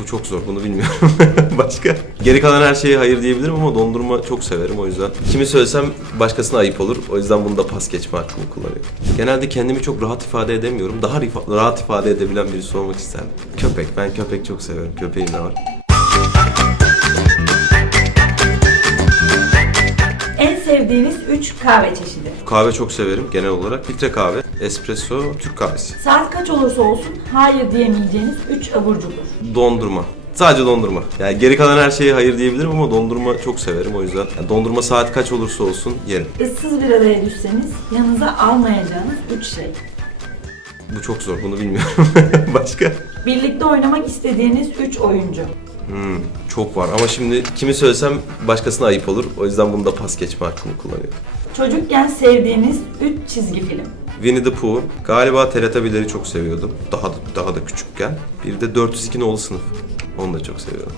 Bu çok zor bunu bilmiyorum. Başka? Geri kalan her şeye hayır diyebilirim ama dondurma çok severim o yüzden. Kimi söylesem başkasına ayıp olur. O yüzden bunu da pas geçme hakkımı kullanıyorum. Genelde kendimi çok rahat ifade edemiyorum. Daha rahat ifade edebilen birisi olmak isterdim. Köpek. Ben köpek çok severim. Köpeğim de var. En sevdiğiniz 3 kahve çeşidi. Kahve çok severim genel olarak. Filtre kahve, espresso, Türk kahvesi. Saat kaç olursa olsun hayır diyemeyeceğiniz 3 abur cubur. Dondurma. Sadece dondurma. Yani geri kalan her şeye hayır diyebilirim ama dondurma çok severim o yüzden. Yani dondurma saat kaç olursa olsun yerim. Issız bir adaya düşseniz yanınıza almayacağınız 3 şey. Bu çok zor bunu bilmiyorum. Başka? Birlikte oynamak istediğiniz 3 oyuncu. Hmm, çok var ama şimdi kimi söylesem başkasına ayıp olur. O yüzden bunu da pas geçme hakkımı kullanıyorum. Çocukken sevdiğiniz 3 çizgi film. Winnie the Pooh. Galiba Teletubbies'leri çok seviyordum. Daha da, daha da küçükken. Bir de 402 nolu sınıf. Onu da çok seviyorum.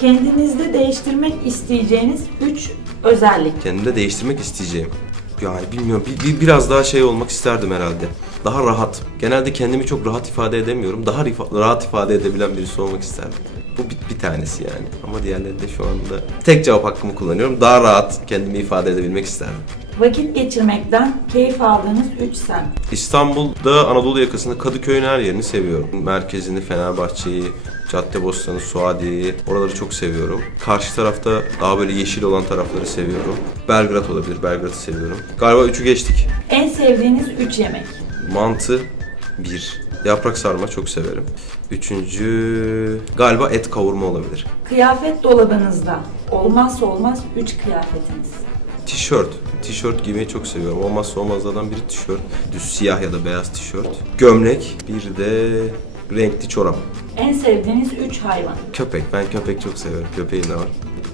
Kendinizde değiştirmek isteyeceğiniz 3 özellik. Kendimde değiştirmek isteyeceğim. Yani bilmiyorum bir, bir- biraz daha şey olmak isterdim herhalde. Daha rahat. Genelde kendimi çok rahat ifade edemiyorum. Daha rifa- rahat ifade edebilen birisi olmak isterdim. Bu bir, bir tanesi yani. Ama diğerleri de şu anda tek cevap hakkımı kullanıyorum. Daha rahat kendimi ifade edebilmek isterdim. Vakit geçirmekten keyif aldığınız 3 semt. İstanbul'da Anadolu yakasında Kadıköy'ün her yerini seviyorum. Merkezini, Fenerbahçe'yi, Caddebostan'ı, Suadiye'yi oraları çok seviyorum. Karşı tarafta daha böyle yeşil olan tarafları seviyorum. Belgrad olabilir, Belgrad'ı seviyorum. Galiba üçü geçtik. En sevdiğiniz 3 yemek. Mantı bir. Yaprak sarma çok severim. Üçüncü galiba et kavurma olabilir. Kıyafet dolabınızda olmazsa olmaz 3 kıyafetiniz. Tişört. Tişört giymeyi çok seviyorum. Olmazsa olmazlardan biri tişört. Düz siyah ya da beyaz tişört. Gömlek. Bir de renkli çorap. En sevdiğiniz 3 hayvan. Köpek. Ben köpek çok seviyorum. Köpeğim de var.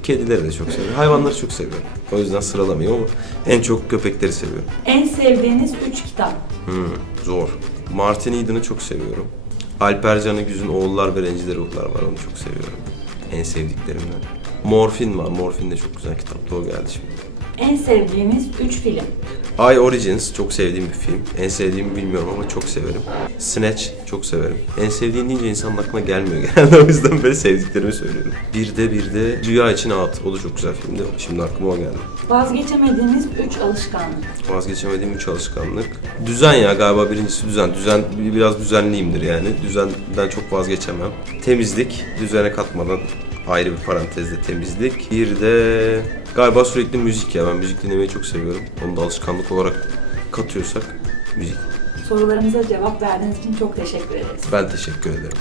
Kedileri de çok seviyorum. Hayvanları çok seviyorum. O yüzden sıralamıyorum ama en çok köpekleri seviyorum. En sevdiğiniz 3 kitap. Hmm, zor. Martin Eden'ı çok seviyorum. Alper Canıgüz'ün Oğullar ve Rencide Ruhlar var. Onu çok seviyorum. En sevdiklerimden. Morfin var. Morfin de çok güzel kitaptı. O geldi şimdi. En sevdiğiniz 3 film. I Origins çok sevdiğim bir film. En sevdiğimi bilmiyorum ama çok severim. Snatch çok severim. En sevdiğin deyince insanın aklına gelmiyor genelde o yüzden böyle sevdiklerimi söylüyorum. Bir de bir de Rüya için Ağıt. O da çok güzel filmdi. Şimdi aklıma o geldi. Vazgeçemediğiniz 3 alışkanlık. Vazgeçemediğim üç alışkanlık. Düzen ya galiba birincisi düzen. Düzen biraz düzenliyimdir yani. Düzenden çok vazgeçemem. Temizlik. Düzene katmadan ayrı bir parantezde temizlik. Bir de galiba sürekli müzik ya. Ben müzik dinlemeyi çok seviyorum. Onu da alışkanlık olarak katıyorsak müzik. Sorularımıza cevap verdiğiniz için çok teşekkür ederiz. Ben teşekkür ederim.